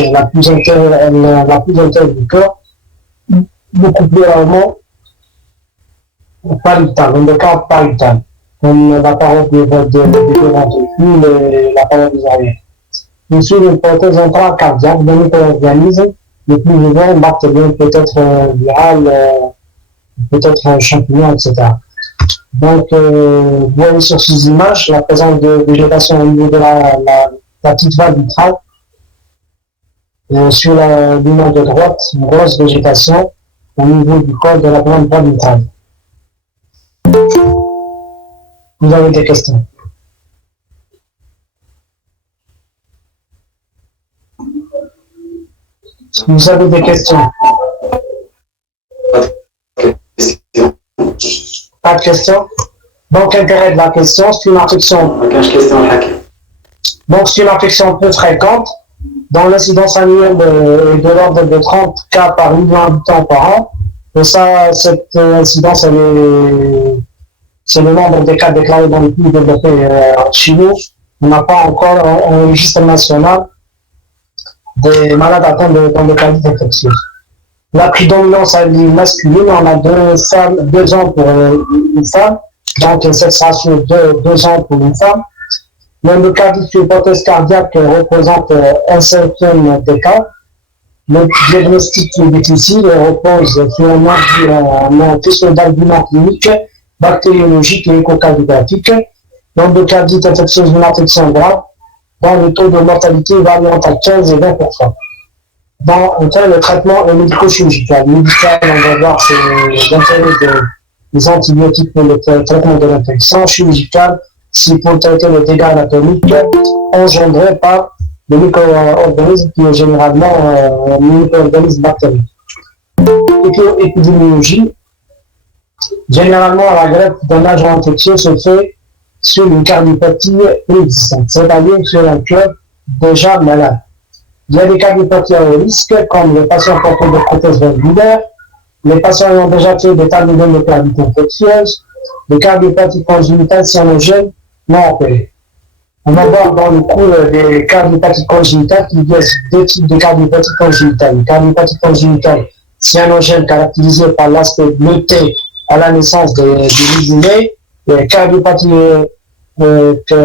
la plus intérieure du corps, beaucoup plus rarement pariétale, dans le cas pariétal, comme la parole des et la parole des arrières. Ici, l'hypothèse intracardiaque d'un micro-organisme, le plus souvent bactérien, peut-être viral, peut-être un champignon, etc. Donc, vous voyez sur ces images la présence de végétation au niveau de la petite valve vitrale. Sur l'image de droite, une grosse végétation au niveau du corps de la grande valve vitrale. Vous avez des questions? Vous avez des questions? Pas de questions? Donc, l'intérêt de la question, c'est une infection. Donc, c'est une infection peu fréquente, dont l'incidence annuelle est de l'ordre de 30 cas par million d'habitants par an. Et ça, cette incidence, c'est le nombre des cas déclarés dans les pays développés chez nous. On n'a pas encore un registre national des malades atteints de candidate infectieuse. La prédominance masculine, on a deux ans pour une femme, donc cette ratio de 2 ans pour une femme. L'endocardite sur hypothèse cardiaque représente un cinquième des cas. Le diagnostic qui est difficile repose sur un faisceau d'arguments cliniques, bactériologiques et échocardiographiques. L'endocardite infectieuse d'une infection grave, dont le taux de mortalité varie entre 15 et 20%. Enfin, le traitement est médico-chirurgical. Médical, on va voir, c'est l'intérêt des antibiotiques pour le traitement de l'infection. Chirurgical, c'est pour traiter les dégâts anatomiques engendrés par le micro-organisme qui est généralement un micro-organisme bactérien. Épidémiologie, généralement la greffe d'un agent infectieux se fait sur une cardiopathie préexistante, c'est-à-dire sur un cœur déjà malade. Il y a des cardiopathies à haut risque, comme les patients portant des prothèses valvulaires, les patients ayant déjà fait des terminaux de cardite infectieuse, les cardiopathies congénitales cyanogènes non opérées. On va voir dans le cours des cardiopathies congénitales qu'il y a deux types de cardiopathies congénitales. Une cardiopathie congénitale cyanogène caractérisée par l'aspect bleuté à la naissance des ligulés, et cardiopathie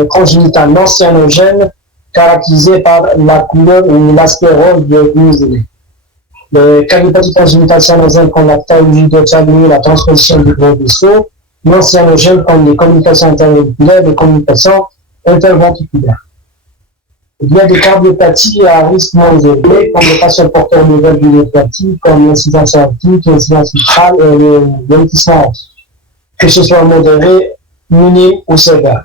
congénitale non cyanogène caractérisée par la couleur ou l'aspect rose de ligulés. Les cardiopathie congénitale cyanogène comme la pathologie de Chagny, la transposition du gros vaisseau, non cyanogène comme les communications interventriculaires, les communications interventriculaires. Il y a des cardiopathies à risque moins élevé, comme les patients porteurs de valvulopathie, comme l'incidence aortique, l'incidence vitrale et l'emphysème aortique, que ce soit modéré, minime ou sévère.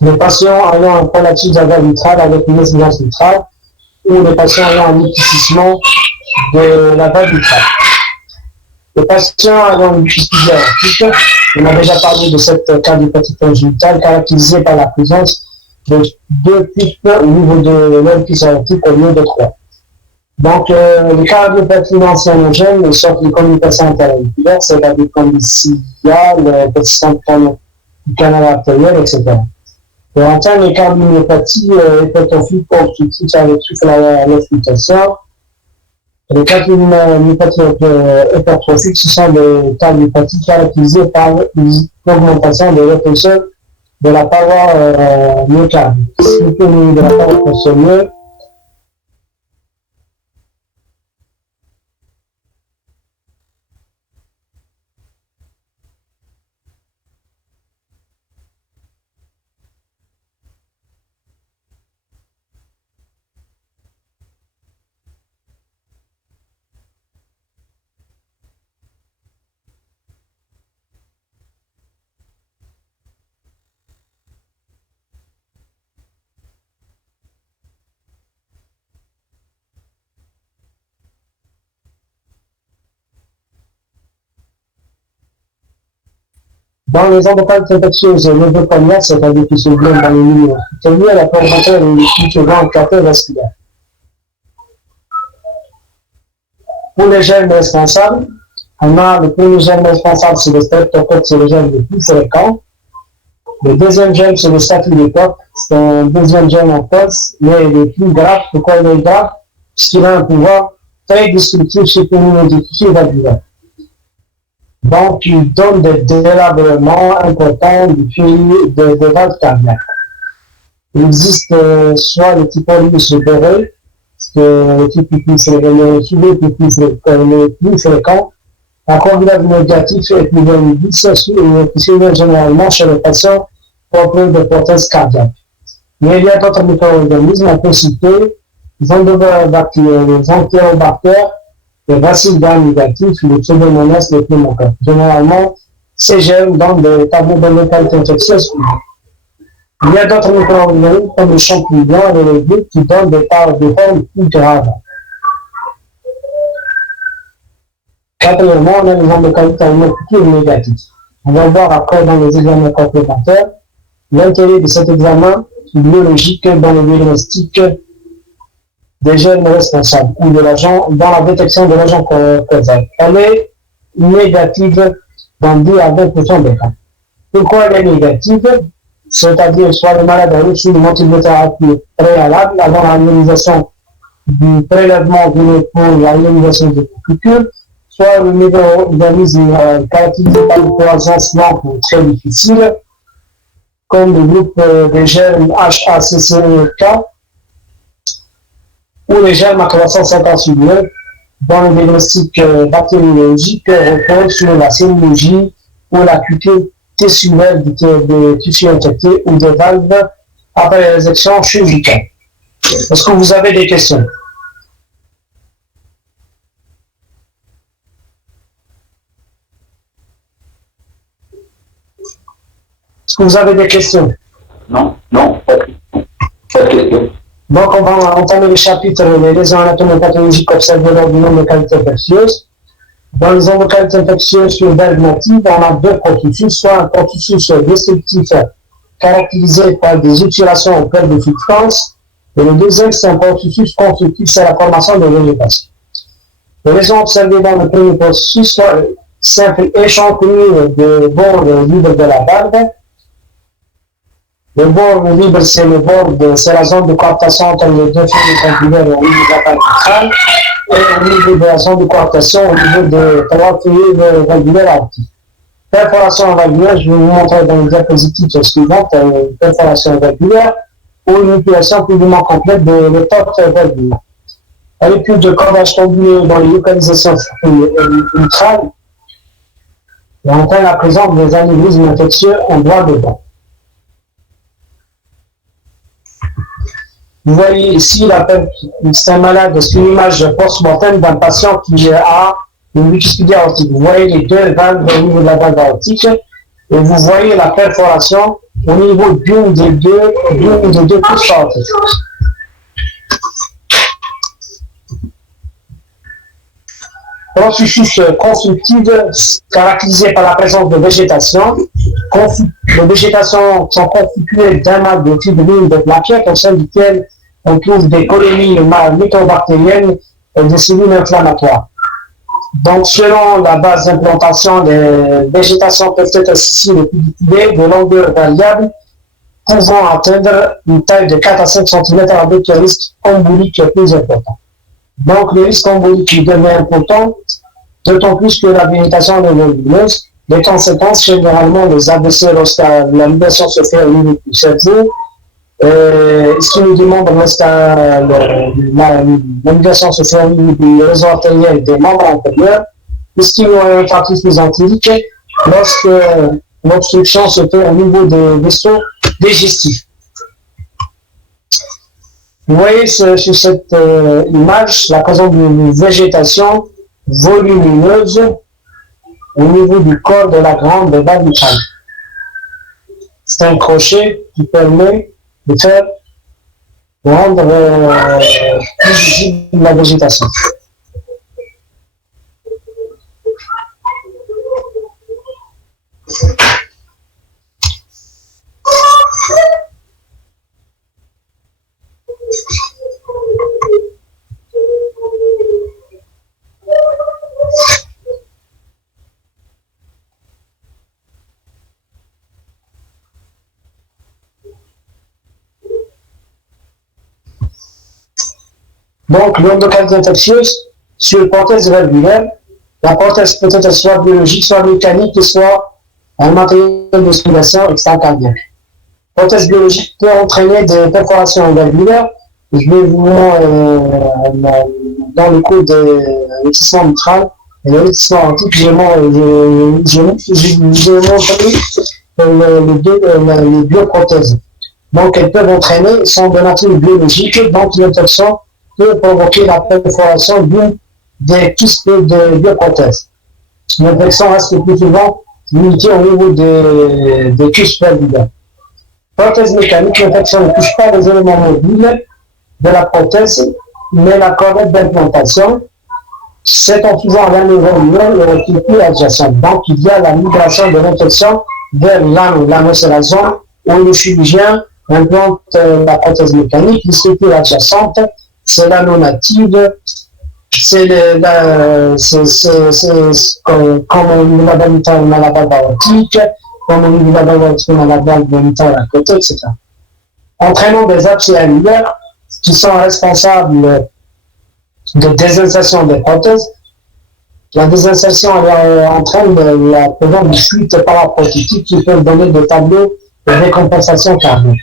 Les patients ayant un prolapsus de la valve vitrale avec une incidence vitrale, ou les patients ayant un épaississement de la valve vitrale. Les patients ayant une suspicion aortique, on a déjà parlé de cette cardiopathie congénitale caractérisée par la présence de 2 pics au niveau de l'orifice aortique au lieu de 3. Donc, les cardiopathies non cyanogènes sortent des communications interauriculaires, c'est-à-dire comme les ciliales, persistante du canal artériel, etc. Et enfin, les cardiomyopathies hypertrophiques obstructives avec l'auscultation. Les cardiomyopathies hypertrophiques, ce sont des cardiopathies caractérisées par l'augmentation de l'épaisseur de la paroi myocardique. Si vous pouvez de la paroi postérieure, dans les endopathies infectieuses nosocomiales, c'est-à-dire qui se blâment dans les milieux hospitaliers, la peur dentaire est plus souvent cardiovasculaire. Pour les gènes responsables, on a le premier gène responsable, c'est le streptocoque, c'est le gène le plus fréquent. Le deuxième gène, c'est le staphylocoque, c'est un deuxième gène en cause, mais il est plus grave. Pourquoi il est grave? puisqu'il a un pouvoir très destructif sur l'immunité valvulaire. Donc, il donne des délabrements importants des valves cardiaques. Il existe soit le type polynus repéré, le type le plus fréquent, un combinaison négatif et plus qui survient généralement chez les patients porteurs de prothèses cardiaques. Mais il y a d'autres micro-organismes, on peut citer les enterobactères, les bacilles gram négatifs, les pseudomonas, les pneumococques. Généralement, ces germes donnent des tableaux de localité infectieuse. Il y a d'autres micro-organismes comme les champignons et les légumes qui donnent des formes plus graves. Quatrièmement, on a les localités négatives. On va voir après dans les examens complémentaires l'intérêt de cet examen biologique dans le diagnostic des gènes responsables ou de l'agent, dans la détection de l'agent causal. Elle est négative dans 10 à 20% des cas. Pourquoi elle est négative? C'est-à-dire soit le malade a reçu une antibiothérapie préalable avant la réalisation du prélèvement pour la réalisation de culture, soit le micro-organisme caractérisé par une croissance lente ou très difficile, comme le groupe des germes HACCK, ou les germes à croissance intensivelle, dont le diagnostic bactériologique repose sur la sémiologie ou l'acuité tissulaire des tissus infectés ou des valves après la résection chirurgicale. Est-ce que vous avez des questions? Est-ce que vous avez des questions? Non, pas de questions. Donc, on va entamer le chapitre les lésions anatomopathologiques observées lors d'une localité infectieuse. Dans les localités infectieuses sur valve native, on a deux processus, soit un processus destructif caractérisé par des utilisations au cœur de substances, et le deuxième, c'est un processus constructif, c'est la formation de végétation. Les lésions observées dans le premier processus sont simple échantillons de bords libres de la valve. Le bord libre, c'est c'est la zone de coaptation entre les deux fils valvulaires au niveau de la valve centrale et au niveau de la zone de coaptation au niveau des trois fils valvulaires actifs. Perforation valvulaire, je vais vous montrer dans les diapositives suivantes, perforation valvulaire ou une manipulation plus ou moins complète de l'étope valvulaire. À l'étude de cordage tendineux dans les localisations neutrales, on atteint la présence des anévrismes infectieux en droit de banc. Vous voyez ici, c'est un malade, c'est une image post-mortem d'un patient qui a une mucoscopie aortique. Vous voyez les deux valves au niveau de la valve aortique et vous voyez la perforation au niveau d'une des deux couches aortiques. Processus constructif caractérisé par la présence de végétation. Les végétations sont constituées d'un mât de fibrilles de plaquettes au sein duquel on trouve des colonies mycobactériennes et des cellules inflammatoires. Donc, selon la base d'implantation, les végétations peuvent être susceptibles de longueur variable, pouvant atteindre une taille de 4 à 5 cm avec un risque embolique plus important. Donc, le risque embolique devient important, d'autant plus que la végétation est volumineuse. Les conséquences, généralement, les AVC lorsque la libération se fait au niveau du cerveau, ce qui nous demande lorsque la libération se fait au niveau du réseau artériel des membres antérieurs, le stimulant infarctus mésenterique lorsque l'obstruction se fait au niveau des vaisseaux digestifs. Vous voyez sur cette image la présence d'une végétation volumineuse au niveau du corps de la grande valve mitral. C'est un crochet qui permet de rendre plus visible la végétation. Donc, l'endocardite infectieuse, sur une prothèse valvulaire, la prothèse peut être soit biologique, soit mécanique, soit un matériel de stimulation extra-cardiaque. La prothèse biologique peut entraîner des perforations valvulaires. Je vais vous montrer dans le cours de lotissement mitral et le lotissement aortique, j'ai montré les bioprothèses. Donc, elles peuvent entraîner, sont de nature biologique, donc l'infection peut provoquer la perforation d'une des kystes de bioprothèses. L'infection reste le plus souvent limitée au niveau des kystes valvulaires. Prothèse mécanique, l'infection ne touche pas les éléments mobiles de la prothèse, mais la correcte d'implantation, s'étend souvent à l'anévron et au tissu adjacent. Donc, il y a la migration de l'infection vers l'anneau. L'anneau, c'est la zone où le chirurgien implante la prothèse mécanique. Les structures adjacentes, c'est l'anneau native, c'est comme on dit la valve mitral, on a la valve aortique, comme on dit la valve aortique, on a la valve mitral à côté, etc. Entraînant des abcès annulaires qui sont responsables de désinsertion des prothèses. La désinsertion entraîne la présence de fuites paraprothétiques qui peuvent donner des tableaux de décompensation cardiaque.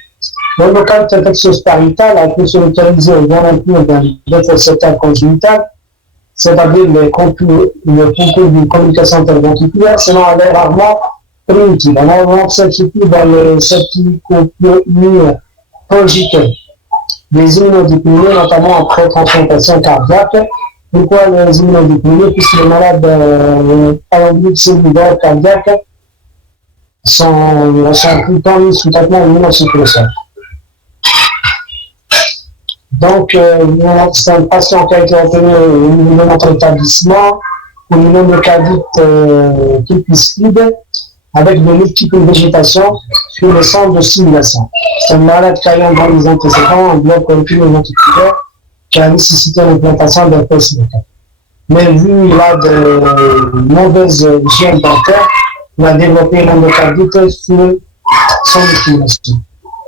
L'endocardite infectieuse pariétale a été se localiser au bien inclus dans le déficitaire congénital, c'est-à-dire le concours d'une communication interventriculaire, sinon elle est rarement primitive. On observe surtout dans le septicopneumonie conjugale. Les immunodéprimés, notamment après transplantation cardiaque. Pourquoi les immunodéprimés? Puisque les malades paramyliques cellulaires cardiaques sont tout le temps mis sous traitement immunosuppresseur. Donc, c'est un patient qui a été opéré au niveau de notre établissement, au niveau de cardite typispide, avec de multiples végétations sur le centre de stimulation. C'est un malade qui a eu dans les antécédents un bloc ventriculo-ventriculaire qui a nécessité l'implantation d'un PSVT. Mais vu qu'il a de mauvaises hygiènes dentaires, il a développé l'endocardite sur son utilisation.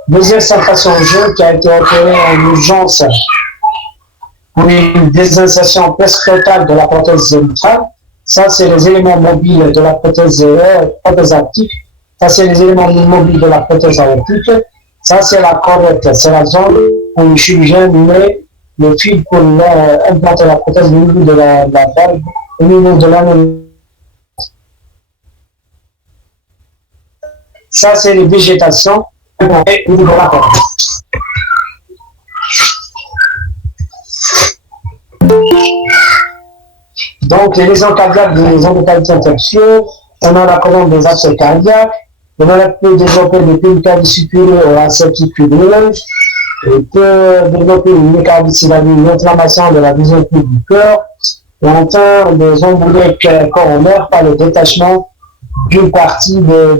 Deuxième sensation jeune qui a été opérée en urgence pour une désinsertion presque totale de la prothèse mitrale. Ça, c'est les éléments mobiles de la prothèse aortique. Ça, c'est les éléments mobiles de la prothèse aortique. Ça, c'est la correcte. C'est la zone où le chirurgien met le fil pour implanter la prothèse au niveau de la valve, au niveau de l'anneau. Ça, c'est les végétations au niveau de la correcte. Donc, les lésions cardiaques des endocardite infectieuses, on a la colonne des abcès cardiaques, on a peut développer des pédicardis supérieurs ou aseptique fibrileuse, et peut développer une myocarditis, c'est-à-dire une inflammation de la vision du cœur, et on atteint des emboliques coronaires par le détachement d'une partie de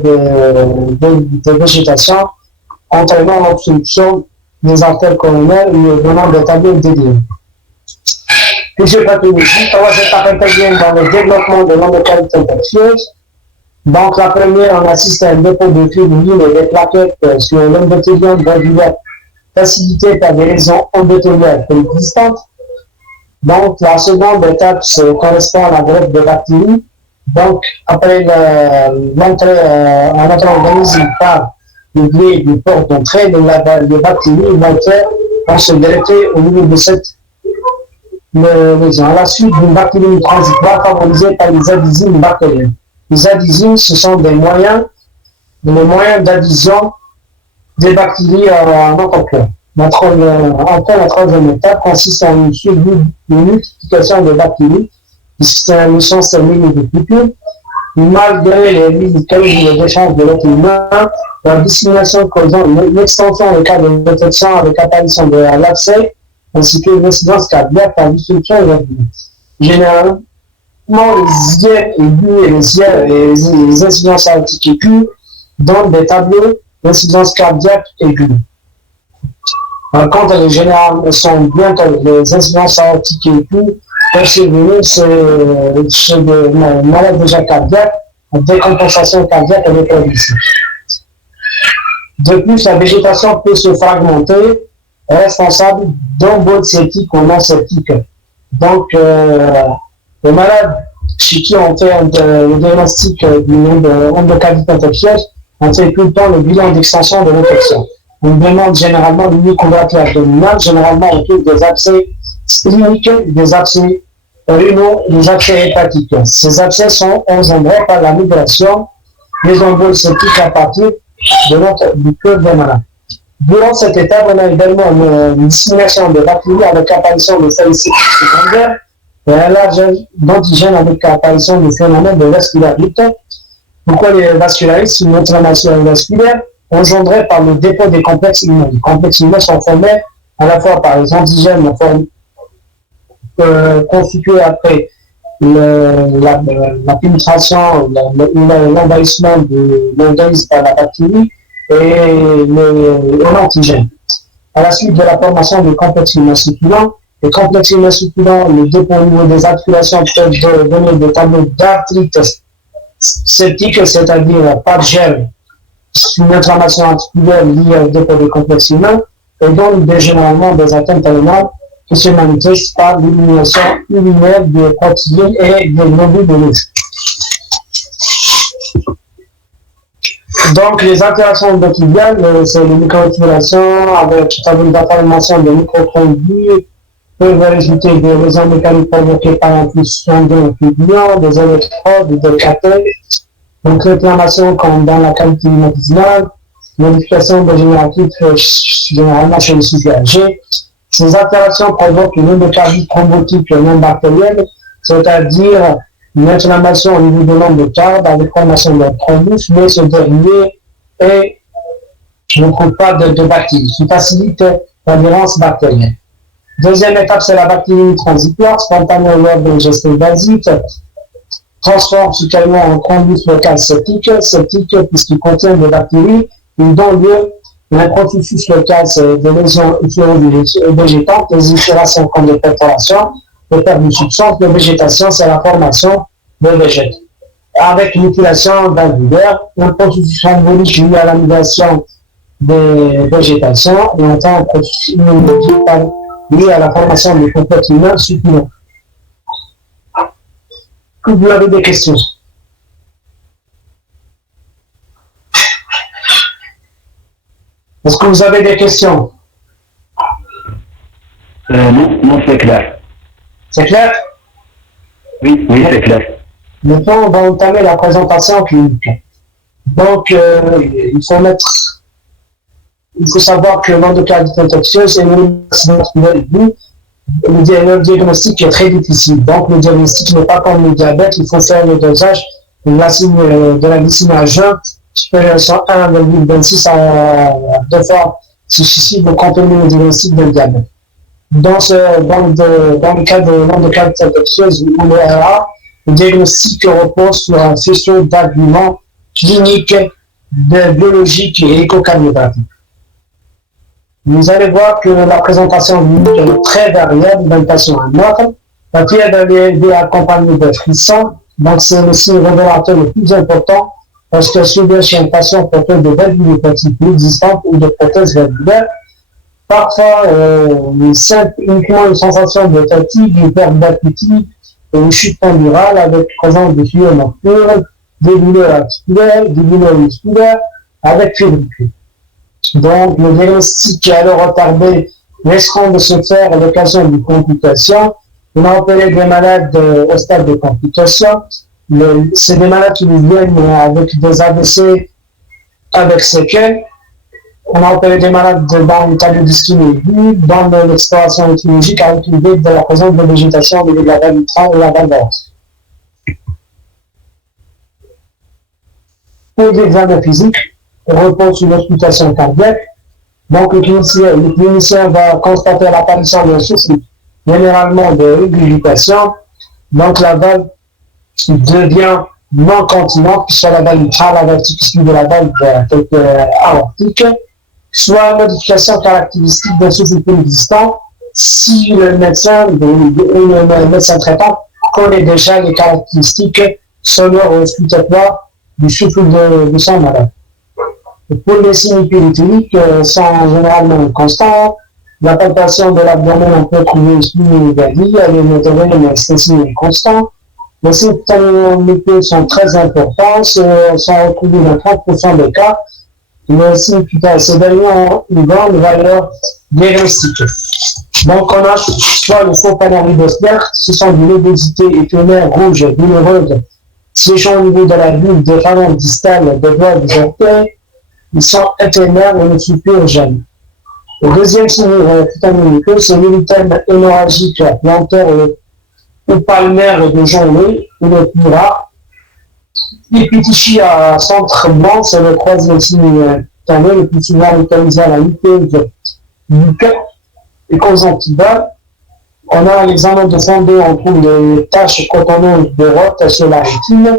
végétation, entraînant l'obstruction des artères coronaires et donnant des tableaux d'édéma. Physiopathologie, trois étapes interviennent dans le développement de l'endocardite infectieuse. Donc, la première, on assiste à un dépôt de fibrilles et des plaquettes sur l'endothélium valvulaire facilité par des lésions endothéliales préexistantes. Donc, la seconde étape correspond à la greffe de bactéries. Donc, après l'entrée en notre organisme par le biais du port d'entrée, les bactéries vont se greffer au niveau de cette lésion. À la suite d'une bactérie transitoire favorisée par les adhésions bactériennes. Les adhésions, ce sont des moyens d'adhésion des bactéries à notre cœur. Enfin, la troisième étape consiste en une multiplication des bactéries, puisque c'est un échange sérieux de culture. Malgré les qualités d'échange de l'être humain, la dissémination causant une extension des cas de détection avec apparition de l'abcès, ainsi que l'incidence cardiaque par destruction irrégulière. Généralement, les IR aigus et les incidences aortiques aiguës donnent des tableaux d'incidence cardiaque aiguë. Par contre, les généralement sont bientôt les incidences aortiques aiguës peuvent survenir chez des malades déjà cardiaques, en décompensation cardiaque avec la glycémie. De plus, la végétation peut se fragmenter responsable d'emboli septique ou non septique. Donc, les malades chez qui on fait le diagnostic du nombre d'endocardite infectieuse, on fait tout le temps le bilan d'extension de l'infection. On demande généralement une micrographie abdominale, généralement on trouve des abcès spléniques, des abcès rénaux, des abcès hépatiques. Ces abcès sont engendrés par la migration des emboles septiques à partir du cœur des malades. Durant cette étape, on a également une dissémination de bactéries avec l'apparition de cellules secondaires et un large d'antigènes avec l'apparition du phénomène de vascularite. Pourquoi les vascularistes? Une inflammation vasculaire engendrée par le dépôt des complexes immuns. Les complexes immuns sont formés à la fois par les antigènes constitués après la pénétration, l'envahissement de l'organisme par la bactérie et l'antigène. À la suite de la formation des complexes immuns circulants, les complexes immuns circulants, le dépôt au niveau des articulations peuvent donner des tableaux d'arthrite septique, c'est-à-dire pas de gel, une inflammation articulaire liée au dépôt des complexes immuns, et donc généralement des atteintes rénales qui se manifestent par l'élimination urinaire des protéines et des globules rouges. Donc, les interactions endothéliales, c'est les microarticulations avec la formation de microchondries peuvent résulter des lésions mécaniques provoquées par l'infusion d'un pigment, des électrodes, des cathéters. Donc, l'inflammation comme dans la cavité médicinale, modification dégénérative généralement chez les sujets âgés. Ces interactions provoquent une endocardite thrombotique non bactérienne, c'est-à-dire une inflammation au niveau de l'endocarde avec formation d'un thrombus, mais ce dernier ne trouve pas de bactéries, qui facilite l'adhérence bactérienne. Deuxième étape, c'est la bactérie transitoire, spontanée lors d'un geste basique, transforme ce caillot en thrombus local septique puisqu'il contient des bactéries, ils donnent lieu à un processus local, c'est des lésions végétantes, des ulcérations comme des perforations, des pertes de substance, de végétation, c'est la formation de végètes. Avec mutilation valvulaire, un processus embolique lié à la mutation des végétations, et enfin un processus immunologique lié à la formation des complexes humains suppliants. Que vous avez des questions? Est-ce que vous avez des questions? Non, c'est clair. C'est clair? Oui, c'est clair. Maintenant, on va entamer la présentation clinique. Donc, il faut savoir que l'endocardite infectieuse est une le diagnostic est très difficile. Donc, le diagnostic n'est pas comme le diabète. Il faut faire le dosage de la glycémie à jeun supérieure à 1,26 à 2 fois suffisant pour compléter le diagnostic d'un diabète. Dans le cas de l'endocardite infectieuse ou le RA, le diagnostic repose sur un faisceau d'arguments cliniques, biologiques et échocardiographiques. Vous allez voir que la présentation clinique est très variable d'un patient à un autre. La fièvre est accompagnée de frissons, donc c'est le signe révélateur le plus important parce que survient chez un patient porteur de valvulopathies existantes ou de prothèses valvulaires. Parfois, uniquement une sensation de fatigue, une perte d'appétit et une chute pendurale avec présence de sueur nocturne, des douleurs articulaires, des douleurs musculaires, avec fébrilité. Donc, le diagnostic est alors retardé, laisseront de se faire à l'occasion d'une complication. On a opéré des malades au stade de complication. C'est des malades qui nous viennent avec des AVC, avec séquelles. On a opéré des malades dans le cas de dyskinésie, dans l'exploration étymologique avec l'idée de la présence de végétation au niveau de la valve vitrale et la valve basse. Pour l'examen physique, on repose sur l'auscultation cardiaque. Donc, le clinicien va constater l'apparition d'un souffle, généralement de régurgitation. Donc, la valve devient non continente, que ce soit la valve vitrale, la valve typique de la valve aortique, soit modification caractéristique d'un souffle existant, si le médecin ou le médecin traitant connaît déjà les caractéristiques sonores ou auscultatoires du souffle de son malade. Pour les signes périphériques sont généralement constants, La palpation de l'abdomen, on peut trouver une galie, elle est modérée, mais ceci est constant. Les symptômes lipeux sont très importants, sont retrouvés dans 30% des cas. Mais ces derniers ont une grande valeur diagnostique. Donc, on a soit le faux panarie d'Osler, ce sont des lobosités éphémères rouges, douloureuses, siégeant au niveau de la bulle, des phalanges distales, des doigts, des orteils. Ils sont éphémères et ne sont plus urgents. Le deuxième signe cutaneux, c'est l'érythème hémorragique, plantaire ou palmaire de Jean-Louis, ou le plus rare. L'épitichie à centre blanc, c'est le troisième signe cutaneux, le plus souvent localisé à la muqueuse du cœur et conjonctivale. On a l'examen de fondé, on trouve des taches cotonneuses de rotte sur la rétine.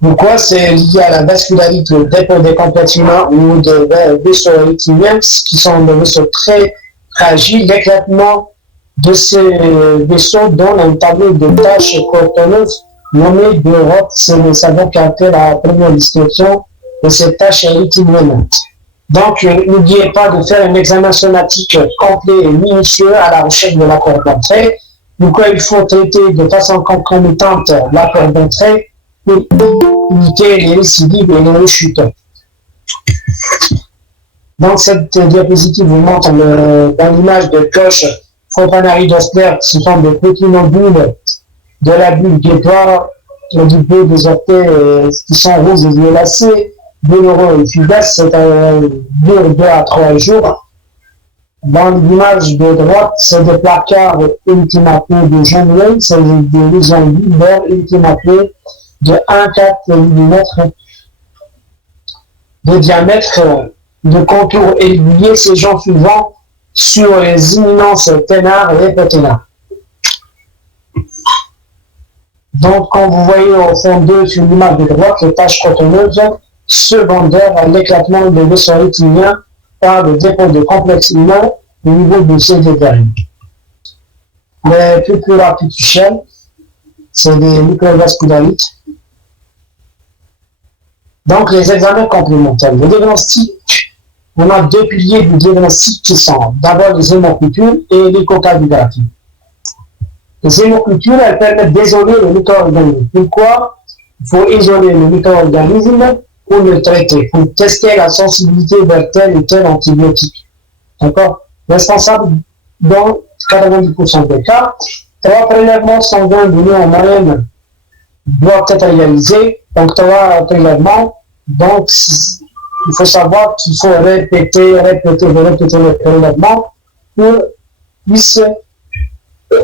Pourquoi? C'est lié à la vascularité des complexes humains ou des vaisseaux rétiniens, qui sont des vaisseaux très fragiles. L'éclatement de ces vaisseaux donne un tableau de taches cotonneuses nommé de rotte. C'est le savant qui a fait la première description de ces taches rétiniennes. Donc, n'oubliez pas de faire un examen somatique complet et minutieux à la recherche de l'accord d'entrée. Pourquoi il faut traiter de façon concomitante l'accord d'entrée pour éviter les récidives et les rechutes. Dans cette diapositive, vous montre dans l'image de cloche Fontanari d'Osler, ce sont des petits nodules de la bulle guettoir, du peu des orteils qui sont rouges et violacés, douloureux et fugaces, c'est dure 2 à 3 jours. Dans l'image de droite, c'est des placards ultimatés de Jean-Louis, c'est des lésions linéaires ultimatées de 1,4 mm de diamètre, de contour aiguillé, ces gens suivants sur les imminences ténards et péténards. Donc, quand vous voyez au fond d'eux, sur l'image de droite, les taches cotonneuses secondaires à l'éclatement des vaisseaux rétiniens par le dépôt de complexes humains au niveau du CDDR. Les pupilles pituitaires, c'est des microvascularites. Donc, les examens complémentaires. Le diagnostic, on a 2 piliers du diagnostic qui sont d'abord les hémocultures et l'échocardiographie. Les hémocultures, elles permettent d'isoler le micro-organisme. Pourquoi? Il faut isoler le micro-organisme pour le traiter, pour tester la sensibilité vers tel ou tel antibiotique. D'accord? Responsable dans 90% des cas. 3 prélèvements sanguins donnés en moyenne doivent être réalisés. Donc, 3 prélèvements. Donc, il faut savoir qu'il faut répéter le prélèvement pour puisse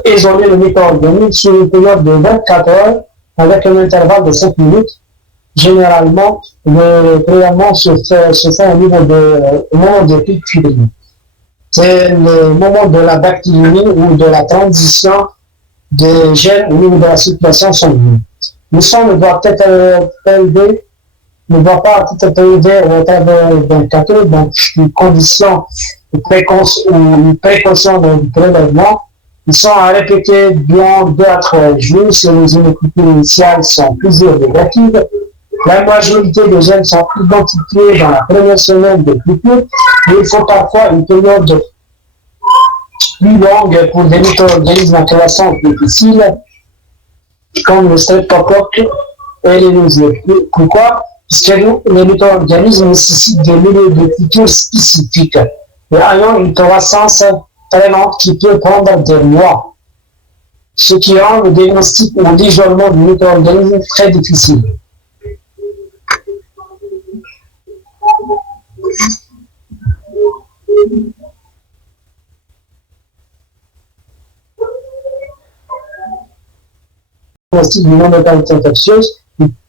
isoler le micro-organisme sur une période de 24 heures avec un intervalle de 5 minutes. Généralement, le prélèvement se fait au moment des pics fibrillés. C'est le moment de la bactériémie ou de la transition des gènes au niveau de la circulation sanguine. Le sang ne doit être prélevé, ne doit pas être prélevé au travers d'un cathode, donc une condition ou une précaution du prélèvement. Ils sont à répéter durant 2 à 3 jours si les hémocultures initiales sont toujours négatives. La majorité des gènes sont identifiés dans la première semaine de culture, mais il faut parfois une période plus longue pour des micro-organismes en croissance difficile, comme le streptocoque et les nuisibles. Pourquoi? Parce que les micro-organismes nécessitent des milieux de culture spécifiques. Et ayant une croissance très lente qui peut prendre des mois, ce qui rend le diagnostic ou l'isolement du micro-organisme très difficile. Du non-localité infectieuse,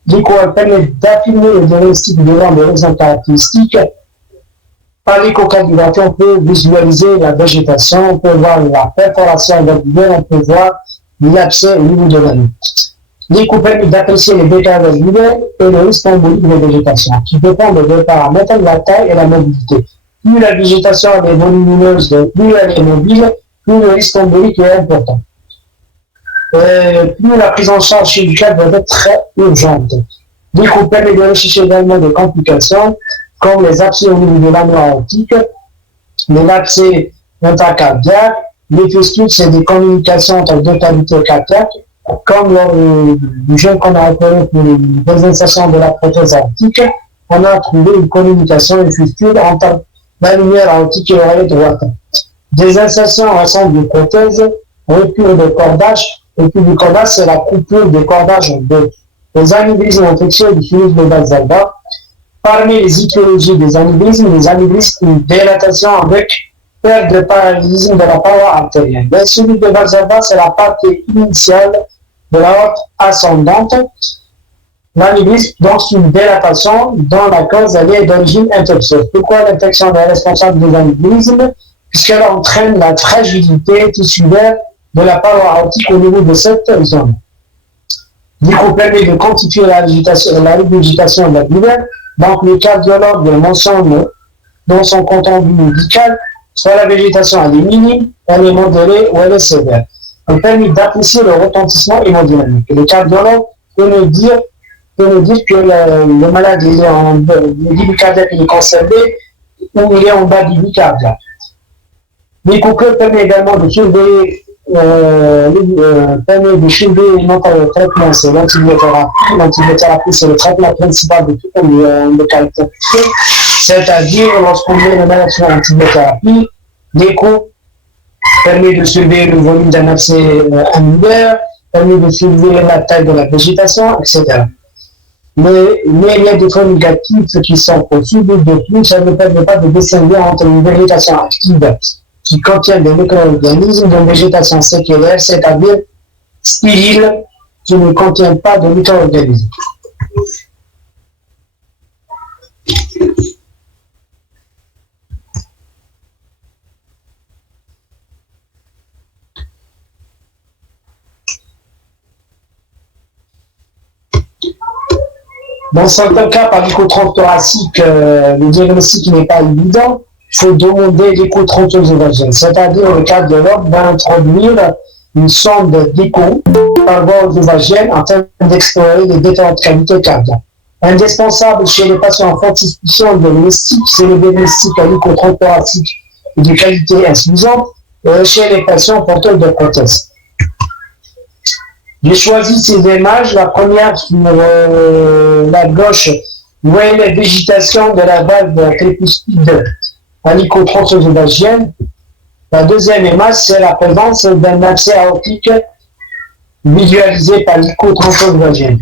l'écho permet d'affiner le diagnostic devant des raisons caractéristiques. Par l'échocardiographie, on peut visualiser la végétation, on peut voir la perforation valvulaire, on peut voir l'abcès au niveau de l'anneau. L'écho permet d'apprécier les détails valvulaires et le risque embolique de végétation, qui dépendent des paramètres, la taille et la mobilité. Plus la végétation est volumineuse, plus elle est mobile, plus le risque embolique est important. Plus la prise en charge chirurgicale doit être très urgente. L'écho permet de rechercher également des complications, comme les abcès au niveau de l'anneau aortique, Les lacs, c'est intracardiaque. Les fistules, c'est des communications entre deux cavités cardiaques, comme le jeune qu'on a appelé pour les désinsertions de la prothèse aortique. On a trouvé une communication, une fistule entre la lumière aortique et l'oreille droite. Des insertions ressemblent des prothèses, rupture de cordage. Rupture du cordage, c'est la coupure des cordages en deux. Les anévrismes infectieux utilisent le Valsalva. Parmi les étiologies des anévrismes, une dilatation avec perte de parallélisme de la paroi artérielle. Celui de Valsalva, c'est la partie initiale de la haute ascendante. L'anévrisme, donc, c'est une dilatation dont la cause est d'origine infectieuse. Pourquoi l'infection est responsable des anévrismes? Puisqu'elle entraîne la fragilité tissulaire de la paroi aortique au niveau de cette zone. Du coup, permet de constituer la régurgitation de la douleur. Donc, le cardiologue mentionne dans son compte rendu médical, soit la végétation elle est minime, elle est modérée ou elle est sévère. Elle permet d'apprécier le retentissement hémodynamique. Le cardiologue peut nous dire que le malade il est en débit cardiaque, il est conservé ou il est en bas débit cardiaque. L'écoqueur permet également de surveiller notre traitement, c'est l'antibiothérapie. L'antibiothérapie, c'est le traitement principal de tout le caractère. C'est-à-dire, lorsqu'on met le malade sur l'antibiothérapie, l'écho permet de surveiller le volume d'un abcès annulaire, permet de surveiller la taille de la végétation, etc. Mais il y a des traits négatifs qui sont possibles. De plus, ça ne permet pas de distinguer entre une végétation active qui contient des micro-organismes, de végétation séculaire, c'est-à-dire stérile, qui ne contient pas de micro-organismes. Dans certains cas, par l'écho-trompe thoracique, le diagnostic n'est pas évident. Il faut demander l'écho-trompe œsophagène, c'est-à-dire le cardiologue va introduire une sonde d'écho par voie œsophagienne afin d'explorer les différentes cavités cardiaques. Indispensable chez les patients en fortification diagnostique, c'est le diagnostic à l'écho-trompe thoracique et de qualité insuffisante chez les patients porteurs de prothèses. J'ai choisi ces images. La première sur la gauche, vous voyez la végétation de la valve tricuspide à l'écho-trompe œsophagienne. La deuxième image, c'est la présence d'un abcès aortique visualisé par l'écho-trompe œsophagienne.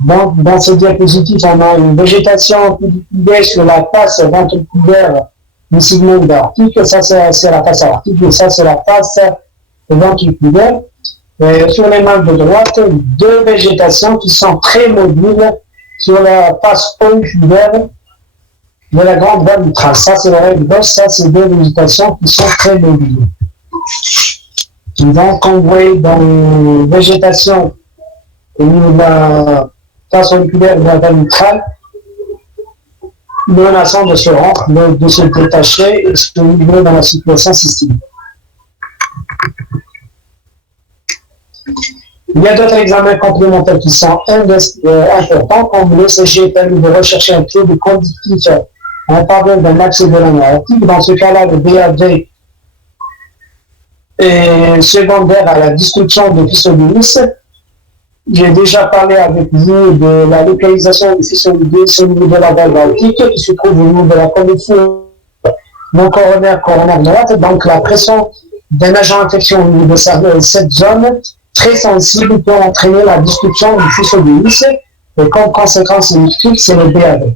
Donc, dans ce diapositive, on a une végétation pudiculaire sur la face ventriculaire du segment aortique. Ça, c'est la face aortique et ça, c'est la face ventriculaire. Sur l'image de droite, deux végétations qui sont très mobiles sur la face auriculaire de la grande valve mitrale. Ça, c'est l'oreille gauche, ça, c'est deux végétations qui sont très mobiles. Donc, on voit dans les végétations au niveau de la face auriculaire de la valve mitrale, menaçant de se rompre, de se détacher et se livrer dans la situation systémique. Il y a d'autres examens complémentaires qui sont importants, comme l'ECG permet de rechercher un taux de conductif en faveur d'un accès de la aortique. Dans ce cas-là, le BAD est secondaire à la destruction de fistulus. J'ai déjà parlé avec vous de la localisation du fistulus au niveau de la valve aortique qui se trouve au niveau de la conduction non coronaire droite. Donc la pression d'un agent infectieux au niveau de cette zone très sensible peut entraîner la destruction du fistulus et comme conséquence électrique, c'est le BAD.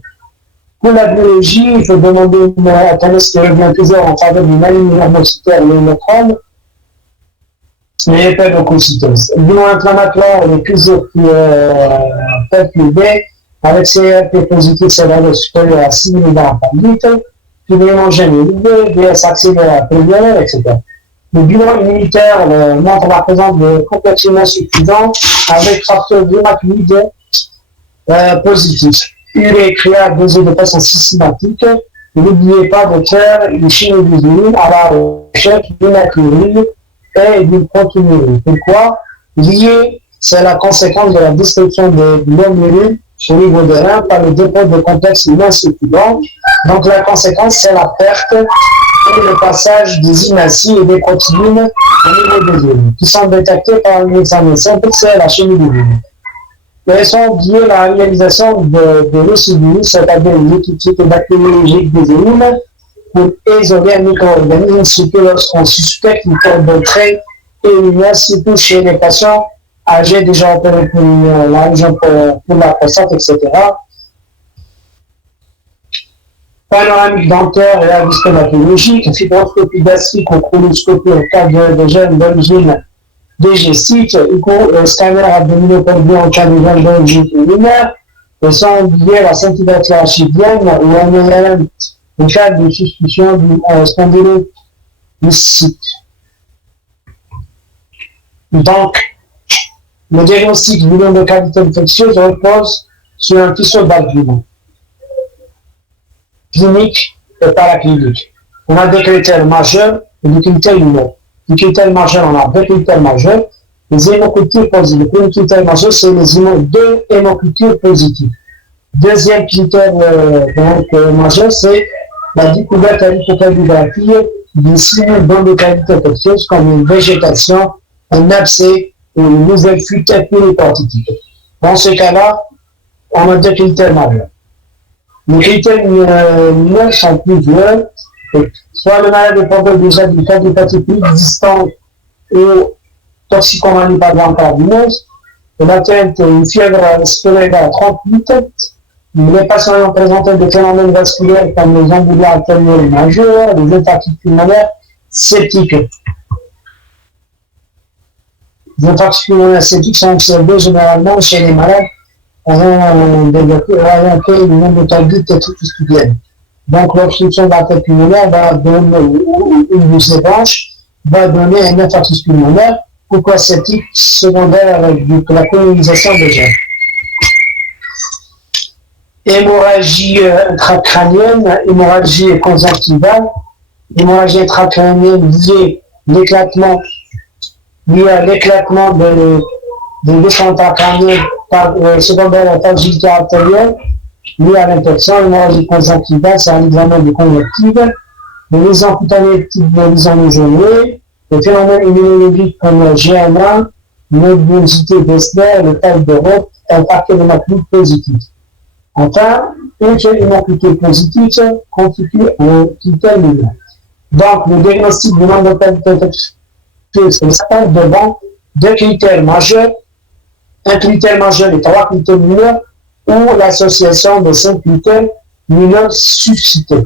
Pour la biologie, il faut demander une athénèse qui revient toujours en faveur d'une anémie hermocytaire néochrome et l'épédococytose. Le bilan inflammatoire est toujours perturbé avec CRP positif, c'est valeur supérieure à 6 mg par litre, puis l'hémogène élevé, DS accéléré période, etc. Le bilan immunitaire montre la présence de complexes suffisants avec facteur rhumatoïde positif. Urée créa dosée de façon systématique. N'oubliez pas de faire une chimioglobine à la recherche d'une acurine et d'une proteinurie. Pourquoi? Lié, c'est la conséquence de la destruction des glomérules au niveau des reins par le dépôt de complexes immunosupprimants. Donc la conséquence, c'est la perte et le passage des immunocytes et des protéines au niveau des cellules, qui sont détectées par un examen simple, c'est la chimie du virus. Elles sont liées à la réalisation de résidus, c'est-à-dire l'étude bactériologique des cellules, pour isoler un micro-organisme, surtout lorsqu'on suspecte une forme de trait et une surtout chez les patients âgés déjà opérés pour la région pour la prostate, etc. Panoramique dentaire et la histopathologique, fibroscopie gastrique ou colonoscopie au cas de gènes d'origine digestique, scanner abdominopelvien au cas de gènes d'origine urinaire, et sont liés à la scintigraphie rachidienne ou MLM au cas de suspicion du spondylolistique. Donc, le diagnostic du nom de cavité infectieuse repose sur un fichier d'argument clinique et paraclinique. On a des critères majeurs et des critères mineurs. Les critères majeurs, on a deux critères majeurs. Les hémocultures positives. Le premier critère majeur, c'est les deux hémocultures positives. Deuxième critère majeur, c'est la découverte à l'hypocardiographie des signes de cavité infectieuse comme une végétation, un abcès ou une nouvelle fuite péricortique. Dans ce cas-là, on a deux critères majeurs. Les critères mineurs sont plusieurs. Soit le malade porte déjà du cas d'hépatite existant ou toxicomanie par l'encardineuse, l'atteinte une fièvre spéléraire à 38, les patients ayant présenté des phénomènes vasculaires comme les emboulements artériels majeurs, les infarctus pulmonaires septiques. Les infarctus pulmonaires septiques sont observés généralement chez les malades ayant fait une endocardite tricuspidienne. Donc l'obstruction de l'artère pulmonaire va donner, une de ces branches va donner un infarctus pulmonaire, pourquoi septique secondaire de la colonisation des gènes. Hémorragie intracrânienne, hémorragie conjonctivale, hémorragie intracrânienne liée à l'éclatement de l'échange intracrânien secondaire à la fragilité artérielle, liée à l'infection. Hémorragie conjonctivale, c'est un examen de conjonctive. Les lésions cutanées type de lésions lésionnées, les phénomènes immunologiques comme le GNA, l'obésité Wessler, le taille de Roth, un paquet de maclules positifs. Enfin, une seule hémoculture positive constitue un critère mineur. Donc, le diagnostic du nombre de cavité infectieuse, c'est certain devant deux critères majeurs, un critère majeur et trois critères mineurs, ou l'association de cinq critères mineurs suscités.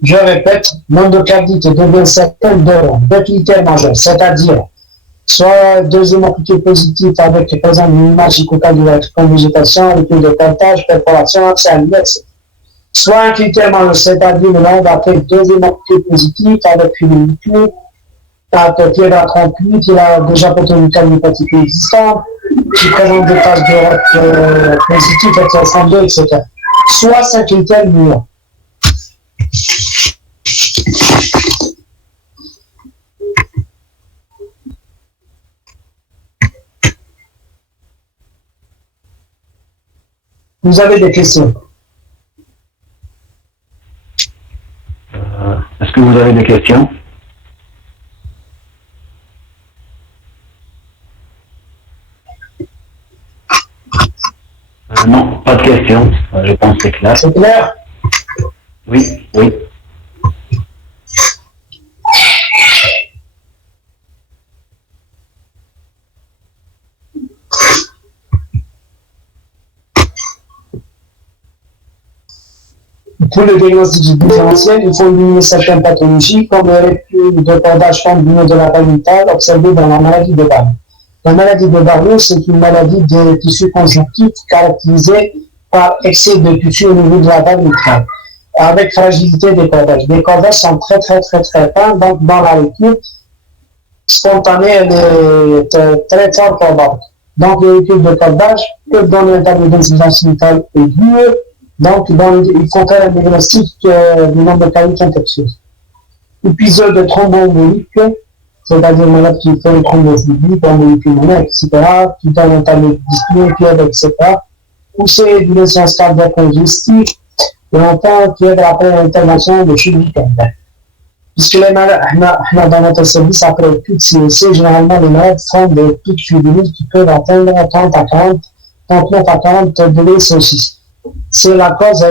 Je répète, l'endocardite devient certain devant deux critères majeurs, c'est-à-dire soit deux hémocultures positives avec par exemple une image échocardiographie comme végétation, recul de pontage, perforation, accès à l'index. Soit un critère majeur, c'est-à-dire le nombre après deux hémocultures positives avec une liquide, fièvre à 38, qui a déjà porté une cardiopathie existante, qui présente des phases de positives, etc., etc. Soit c'est un critère mineur. Vous avez des questions? Est-ce que vous avez des questions? Non, pas de questions. Je pense que c'est clair. C'est clair? Oui, oui. Pour le diagnostic différentiel, il faut éliminer certaines pathologies comme le recul de cordage de la pariétale observé dans la maladie de Barreau. La maladie de Barreau, c'est une maladie des tissus conjonctifs caractérisée par excès de tissu au niveau de la pariétale, avec fragilité des cordages. Les cordages sont très fins, donc dans la recul spontanée, elle est très fort probable. Donc les reculs de cordage peuvent donner un tableau d'insuffisance vitale aiguë. Donc, il faut faire un diagnostic du nombre de cavités infectieuses. Épisode de thromboembolique, c'est-à-dire malade qui fait une thrombophobie, embolie pulmonaire, etc., qui donne un tableau de dyspnée, fièvre, etc., ou c'est une naissance cardiaque congestive, et enfin, qui aide après l'intervention de chirurgie cardiaque. Puisque les malades, dans notre service, après toutes ces généralement, les malades font des pics fibriles qui peuvent atteindre 30 à 40, 39 à 40 degrés Celsius. C'est la cause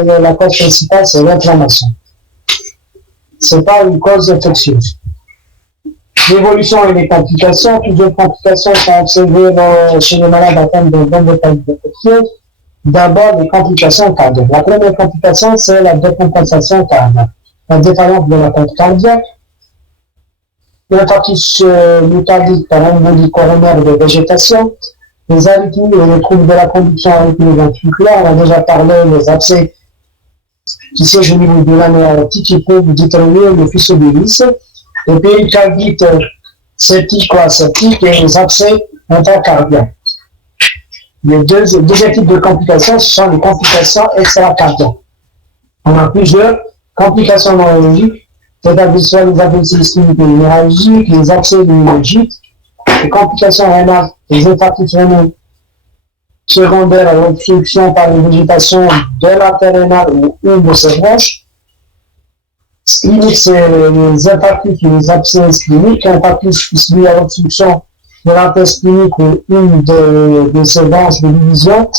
principale, c'est l'inflammation. Ce n'est pas une cause infectieuse. L'évolution et les complications, plusieurs complications sont observées chez les malades atteints de bonnes qualités infectieuses. D'abord, les complications cardiaques. La première complication, c'est la décompensation cardiaque. La défaillance de la pompe cardiaque, l'infarctus myocardique par embolie coronaire de végétation, les arythmies et les troubles de la conduction arythmo-ventriculaire, on a déjà parlé, les abcès qui siègent au niveau de l'anneau aortique qui peuvent déterminer le faisceau de vis, les péricardites septiques ou aseptiques et les abcès intracardiaques. Les deuxième type de complications, ce sont les complications extracardiaques. On a plusieurs complications neurologiques, c'est-à-dire soit les AVC ischémiques et hémorragiques, les abcès neurologiques, les complications rénales, les infarctus rénaux secondaires à l'obstruction par une végétation de l'artère rénale ou une de ses branches. Ischémiques, c'est les infarctus et les abcès ischémiques, infarctus qui se lie à l'obstruction de l'artère splénique ou une de ses branches de division.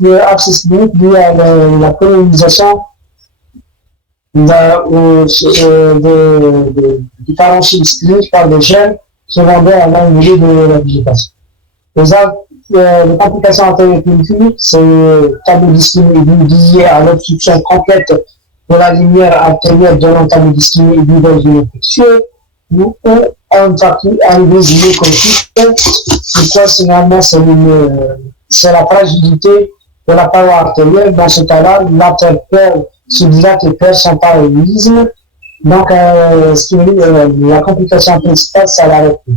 L'abcès ischémique lié à la colonisation du parenchyme ischémique par des gènes secondaires à l'angle de la végétation. Les complications artérielles-périphériques, c'est le tableau d'ischémie lié à l'obstruction complète de la lumière artérielle de l'entableau d'ischémie aiguë dans une infection, ou un infarctus anévrisé colique. Pourquoi finalement c'est la fragilité de la paroi artérielle. Dans ce cas-là, l'artère se dilate et perd son parallélisme. Donc, la complication principale, c'est la rupture.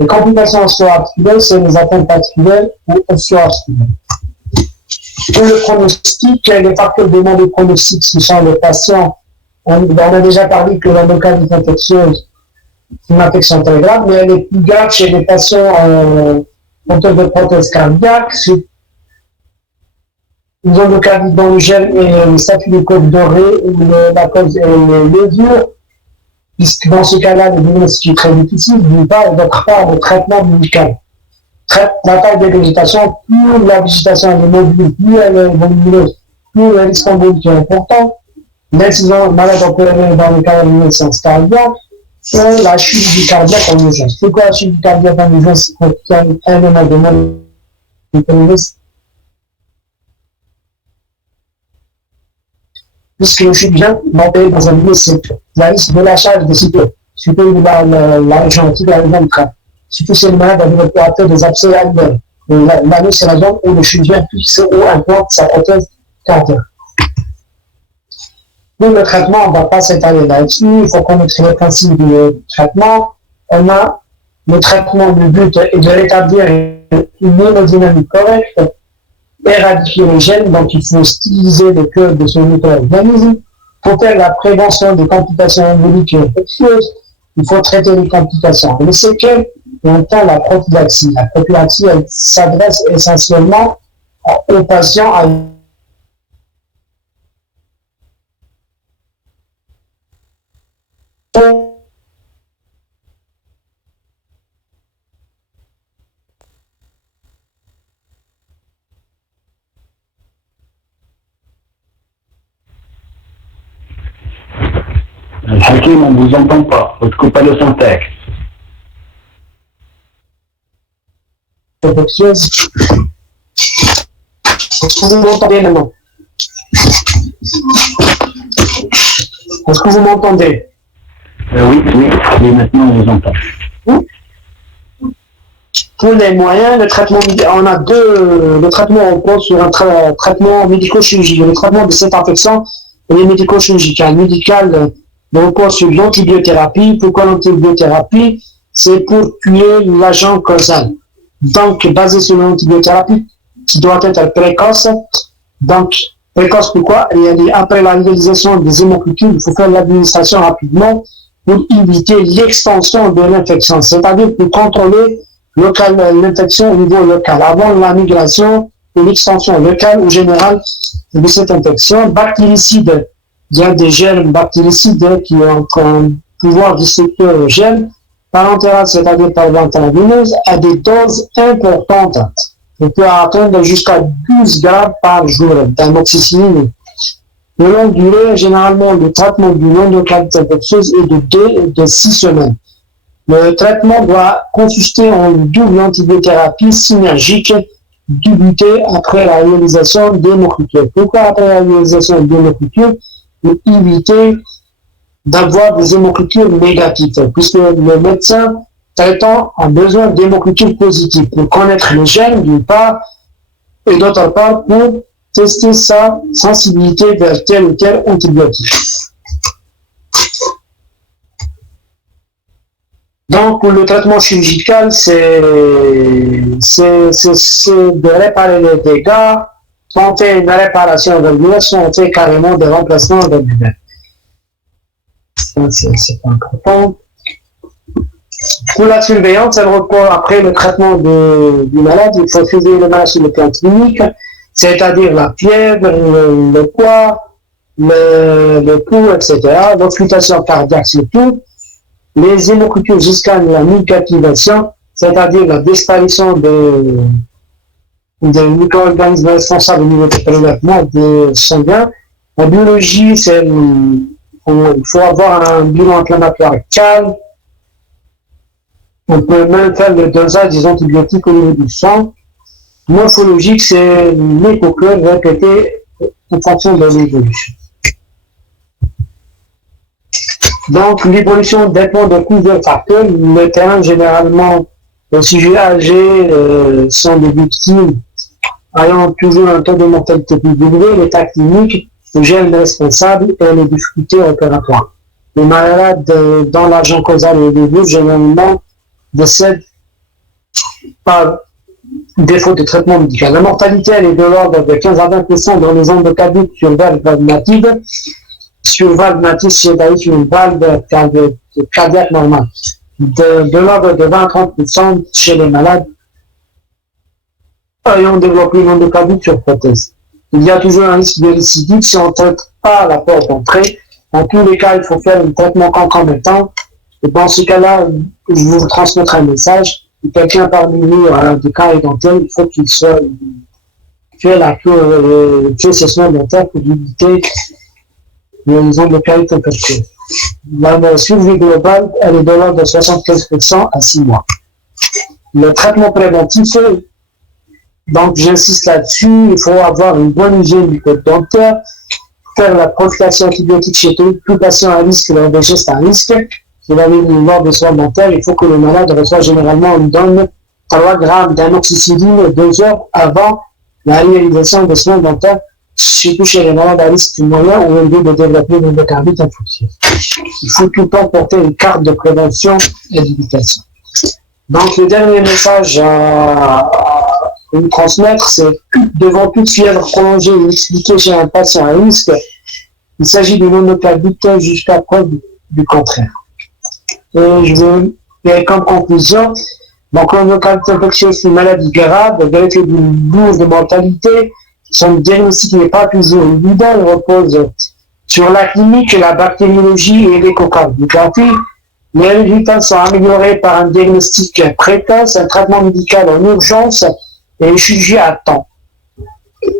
Les complications osteoarticulaires, c'est les atteintes articulaires ou osteoarticulaires. Pour le pronostic, les facteurs d'éléments de pronostic, ce sont les patients. On a déjà parlé que l'endocardite infectieuse, c'est une infection très grave, mais elle est plus grave chez les patients porteurs de prothèses cardiaques. Une endocardite dans le gène et le staphylocoque doré, ou la cause est levure, puisque dans ce cas-là, le diagnostic est très difficile, d'une part, et d'autre part, le traitement médical. La taille des végétations, plus la végétation est mobile, plus elle est volumineuse, plus le risque embolique est important. L'incision malade opérée dans le cas de naissance cardiaque, et la chute du cardiaque en urgence. C'est quoi la chute du cardiaque en urgence? C'est un élément de mal. Puisque le chirurgien m'appelle dans un milieu, c'est la liste de la charge des cycles, surtout la région antique, la région de crâne. Surtout c'est le malade avec l'opérateur des abcès alvéolaires. L'anus, c'est la zone où le chirurgien fixe ou implante sa prothèse cardiaque. Pour le traitement, on ne va pas s'étaler là-dessus, il faut connaître les principes du traitement. On a le traitement, le but est de rétablir une hémodynamique correcte, éradiquer les gènes, donc il faut styliser le cœur de son micro-organisme. Pour faire la prévention des complications emboliques et infectieuses, il faut traiter les complications. Les séquelles, et enfin la prophylaxie. La prophylaxie, elle s'adresse essentiellement aux patients à Hakim, on ne vous entend pas. Votre coupage de son texte. infectieuse. Est-ce que vous m'entendez maintenant? Est-ce que vous m'entendez? Oui, maintenant on vous entend. Pour les moyens, le traitement, on a le traitement repose sur un traitement médico-chirurgical. Le traitement de cette infection est médico-chirurgical. Médical repose sur l'antibiothérapie. Pourquoi l'antibiothérapie? C'est pour tuer l'agent causal. Donc, basé sur l'antibiothérapie, qui doit être précoce. Donc, précoce pourquoi? Après la réalisation des hémocultures, il faut faire l'administration rapidement. pour éviter l'extension de l'infection, c'est-à-dire pour contrôler l'infection au niveau local, avant la migration et l'extension locale ou générale de cette infection. Bactéricide, il y a des germes bactéricides qui ont un pouvoir destructeur aux germes parentérale, c'est-à-dire par voie intraveineuse, à des doses importantes. On peut atteindre jusqu'à 12 grammes par jour d'amoxicilline. De longue durée, généralement, le traitement du non-cavité infectieuse est de 6 semaines. Le traitement doit consister en une double antibiothérapie synergique débutée après la réalisation d'hémoclutures. Pourquoi après la réalisation d'hémoclutures? Pour éviter d'avoir des hémoclutures négatives, puisque le médecin traitant a besoin d'hémoclutures positives pour connaître les gènes d'une part, et d'autre part pour tester sa sensibilité vers tel ou tel antibiotique. Donc, le traitement chirurgical, c'est de réparer les dégâts. Soit on fait une réparation valvulaire, soit on fait carrément des remplacements valvulaires. C'est important. Pour la surveillance, elle reprend après le traitement du malade. Il faut suivre le malade sur le plan clinique, c'est-à-dire la fièvre, le poids, le pouls, etc. L'auscultation cardiaque surtout. Les hémoclutures jusqu'à la négativation, c'est-à-dire la disparition des micro-organismes responsables au niveau du prélèvement de sanguin. La biologie, il faut avoir un bilan inflammatoire calme. On peut même faire le dosage des antibiotiques au niveau du sang. Morphologique, c'est l'écho-cœur répété en fonction de l'évolution. Donc, l'évolution dépend de plusieurs facteurs. Le terrain, généralement, les sujets âgés sont des victimes ayant toujours un taux de mortalité plus élevé, l'état clinique, le gène responsable et les difficultés opératoires. Les malades dont l'agent causal est élevé, généralement, décèdent par défaut de traitement médical. La mortalité, elle est de l'ordre de 15 à 20% dans les ondes caduques sur valve native. Sur valve native, c'est-à-dire sur une valve cardiaque normale. De l'ordre de 20 à 30% chez les malades ayant développé une onde caduque sur prothèse. Il y a toujours un risque de récidive si on ne traite pas la porte d'entrée. En tous les cas, il faut faire un traitement concomitant. Et dans ce cas-là, je vous transmettrai un message. Si quelqu'un parmi nous a des cas éventuels, il faut qu'il soit fait ses soins dentaires pour éviter les ondes de qualité infectieuse. La survie globale, elle est de l'ordre de 75% à 6 mois. Le traitement préventif, donc j'insiste là-dessus, il faut avoir une bonne hygiène du code dentaire, faire la prophylaxie antibiotique chez tout patient à risque, le geste à risque. Si vous avez une mort de soins dentaires, il faut que le malade reçoive généralement une donne 3 grammes d'amoxicilline 2 heures avant la réalisation des soins dentaires, surtout chez les malades à risque moyen ou élevé de développer une endocardite infectieuse. Il faut tout le temps porter une carte de prévention et d'éducation. Donc, le dernier message à vous transmettre, c'est devant toute fièvre prolongée et expliquer chez un patient à risque, il s'agit d'une endocardite jusqu'à preuve du contraire. Et comme conclusion, donc l'endocardite infectieuse, c'est une maladie grave, avec une lourde mortalité. Son diagnostic n'est pas toujours évident, il repose sur la clinique, la bactériologie et l'échocardiographie. Les résultats sont améliorés par un diagnostic précoce, un traitement médical en urgence et une chirurgie à temps.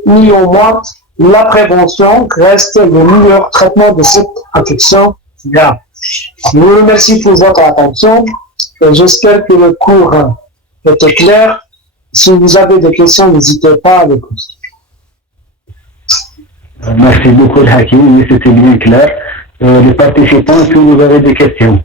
Néanmoins, la prévention reste le meilleur traitement de cette infection grave. Je vous remercie pour votre attention et j'espère que le cours était clair. Si vous avez des questions, n'hésitez pas à les poser. Merci beaucoup, Hakim. C'était bien clair. Les participants, si vous avez des questions.